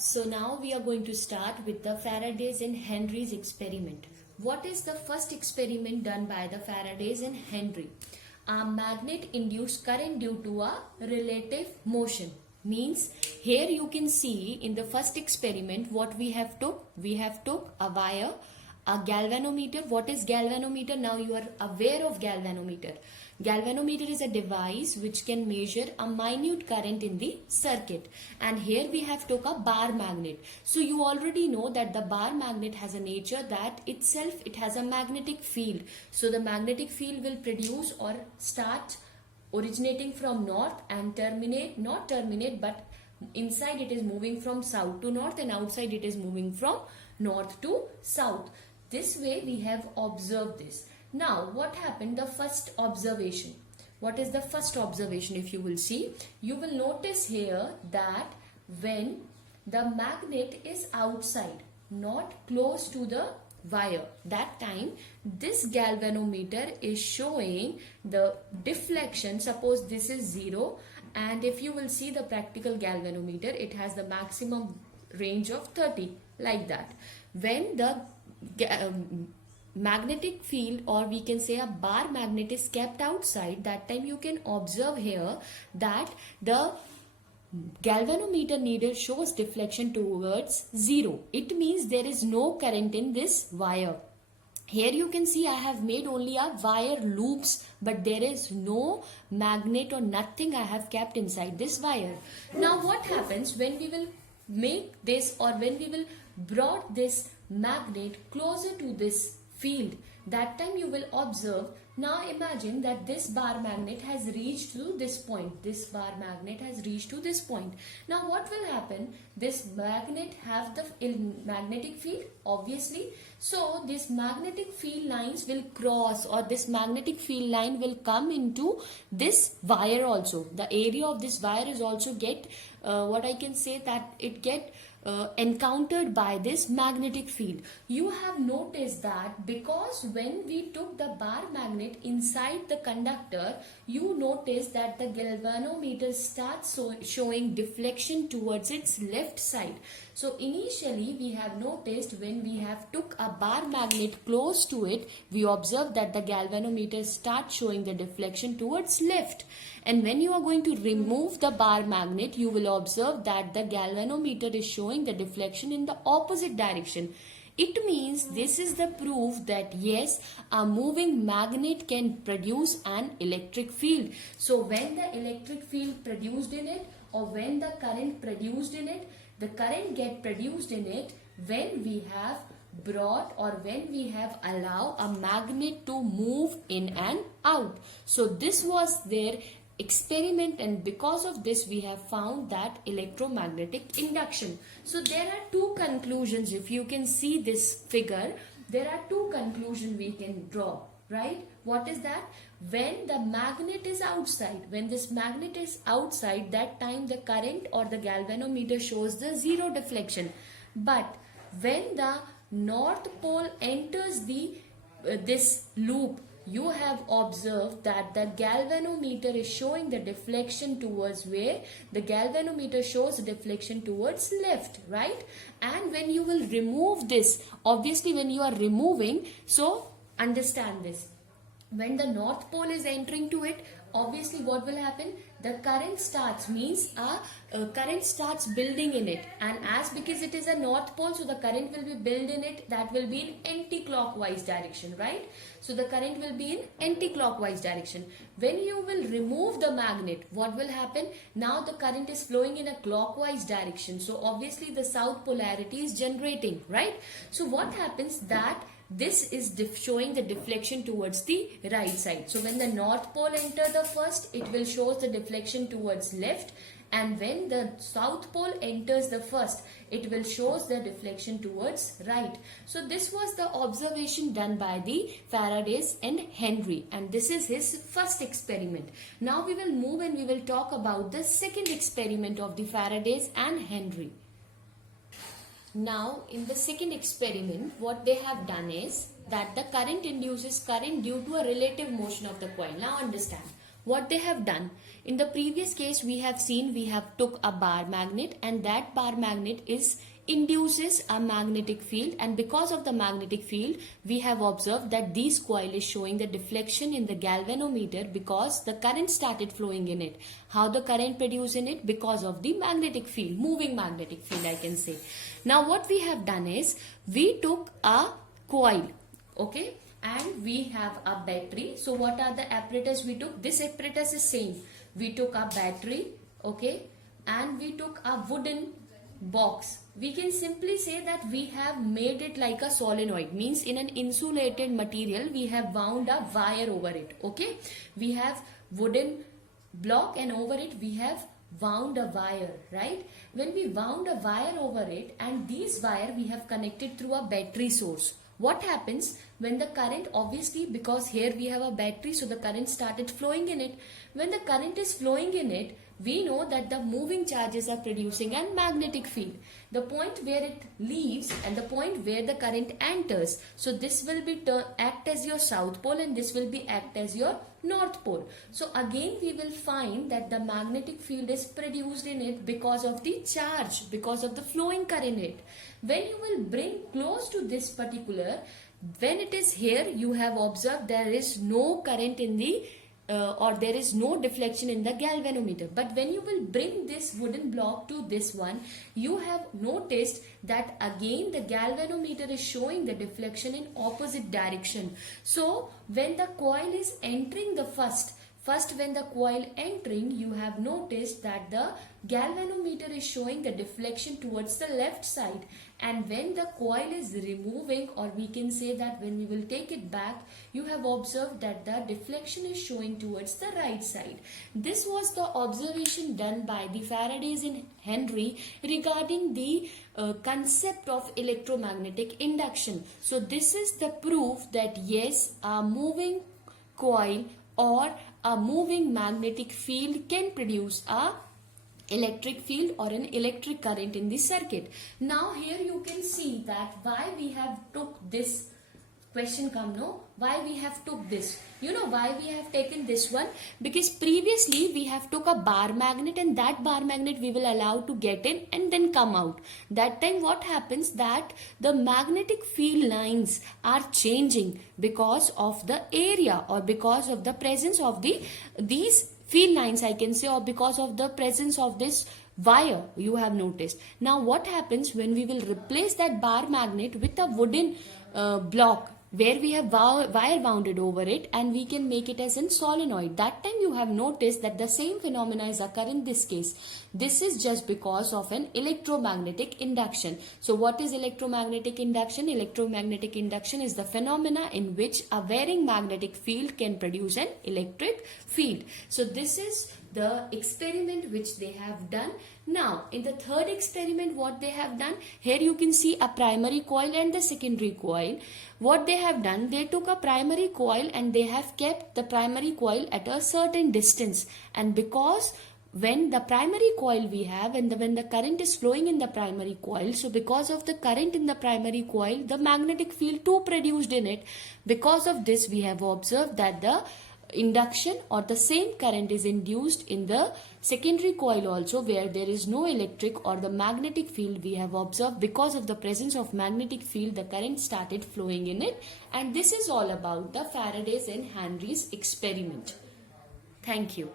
So now we are going to start with the Faraday's and Henry's experiment. What is the first experiment done by the Faraday's and Henry? A magnet induced current due to a relative motion. Means here you can see in the first experiment what we have took. We have took a wire, a galvanometer. What is galvanometer? Now you are aware of galvanometer. Galvanometer is a device which can measure a minute current in the circuit. And here we have took a bar magnet. So you already know that the bar magnet has a nature that itself it has a magnetic field. So the magnetic field will produce or start originating from north and terminate, not terminate, but inside it is moving from south to north and outside it is moving from north to south. This way we have observed this. Now what happened? The first observation. What is the first observation? If you will see, you will notice here that when the magnet is outside, not close to the wire, that time this galvanometer is showing the deflection. Suppose this is 0, and if you will see the practical galvanometer, it has the maximum range of 30, like that. When the magnetic field, or we can say a bar magnet, is kept outside, that time you can observe here that the galvanometer needle shows deflection towards 0. It means there is no current in this wire. Here you can see I have made only a wire loops, but there is no magnet or nothing I have kept inside this wire. Now what happens when we will make this, or when we will brought this magnet closer to this field? That time you will observe. Now imagine that this bar magnet has reached to this point. This bar magnet has reached to this point. Now what will happen? This magnet have the magnetic field, obviously. So this magnetic field lines will cross, or this magnetic field line will come into this wire also. The area of this wire is also get what I can say that it get encountered by this magnetic field. You have noticed that because when we took the bar magnet inside the conductor, you notice that the galvanometer starts showing deflection towards its left side. So initially we have noticed when we have took a bar magnet close to it, we observed that the galvanometer starts showing the deflection towards left. And when you are going to remove the bar magnet, you will observe that the galvanometer is showing the deflection in the opposite direction. It means this is the proof that yes, a moving magnet can produce an electric field. So when the electric field produced in it, or when the current produced in it, the current get produced in it when we have brought, or when we have allowed a magnet to move in and out. So this was their experiment, and because of this we have found that electromagnetic induction. So there are two conclusions. If you can see this figure, there are two conclusions we can draw, right? What is that? When the magnet is outside, when this magnet is outside, that time the current or the galvanometer shows the 0 deflection. But when the north pole enters the this loop, you have observed that the galvanometer is showing the deflection towards where? The galvanometer shows deflection towards left, right? And when you will remove this, obviously when you are removing, so understand this. When the north pole is entering to it, obviously what will happen? The current starts, means current starts building in it, and as because it is a north pole, so the current will be built in it, that will be in anti-clockwise direction, right? So the current will be in anti-clockwise direction. When you will remove the magnet, what will happen? Now the current is flowing in a clockwise direction, so obviously the south polarity is generating, right? So what happens? That this is showing the deflection towards the right side. So when the north pole enter the first, it will show the deflection towards left, and when the south pole enters the first, it will show the deflection towards right. So this was the observation done by the Faraday's and Henry, and this is his first experiment. Now we will move and we will talk about the second experiment of the Faraday's and Henry. Now in the second experiment, what they have done is that the current induces current due to a relative motion of the coil. Now understand, what they have done. In the previous case, we have seen we have took a bar magnet, and that bar magnet induces a magnetic field, and because of the magnetic field we have observed that this coil is showing the deflection in the galvanometer because the current started flowing in it. How the current produced in it? Because of the magnetic field, moving magnetic field, I can say. Now what we have done is we took a coil, okay, and we have a battery. So what are the apparatus we took? This apparatus is same. We took a battery, okay, and we took a wooden box. We can simply say that we have made it like a solenoid, means in an insulated material we have wound a wire over it, okay. We have wooden block and over it we have wound a wire, right? When we wound a wire over it, and this wire we have connected through a battery source, what happens when the current, obviously because here we have a battery, so the current started flowing in it. When the current is flowing in it, we know that the moving charges are producing a magnetic field. The point where it leaves and the point where the current enters, so this will be act as your south pole and this will be act as your north pole. So again we will find that the magnetic field is produced in it because of the charge, because of the flowing current in it. When you will bring close to this particular, when it is here, you have observed there is no current in the or there is no deflection in the galvanometer. But when you will bring this wooden block to this one, you have noticed that again the galvanometer is showing the deflection in opposite direction. So when the coil is entering the first when the coil entering, you have noticed that the galvanometer is showing the deflection towards the left side, and when the coil is removing, or we can say that when we will take it back, you have observed that the deflection is showing towards the right side. This was the observation done by the Faradays and Henry regarding the concept of electromagnetic induction. So this is the proof that yes, a moving coil or a moving magnetic field can produce a electric field or an electric current in the circuit. Now here you can see that why we have took this question come, no, why we have took this, you know why we have taken this one, because previously we have took a bar magnet, and that bar magnet we will allow to get in and then come out. That time what happens, that the magnetic field lines are changing because of the area or because of the presence of these field lines, I can say, or because of the presence of this wire, you have noticed. Now what happens when we will replace that bar magnet with a wooden block where we have wire wounded over it, and we can make it as a solenoid. That time you have noticed that the same phenomena is occur in this case. This is just because of an electromagnetic induction. So what is electromagnetic induction? Electromagnetic induction is the phenomena in which a varying magnetic field can produce an electric field. So this is the experiment which they have done. Now in the third experiment, what they have done, here you can see a primary coil and the secondary coil. What they have done, they took a primary coil and they have kept the primary coil at a certain distance, and because when the primary coil we have and when the current is flowing in the primary coil, so because of the current in the primary coil, the magnetic field too produced in it. Because of this, we have observed that the induction or the same current is induced in the secondary coil also, where there is no electric or the magnetic field. We have observed because of the presence of magnetic field, the current started flowing in it. And this is all about the Faraday's and Henry's experiment. Thank you.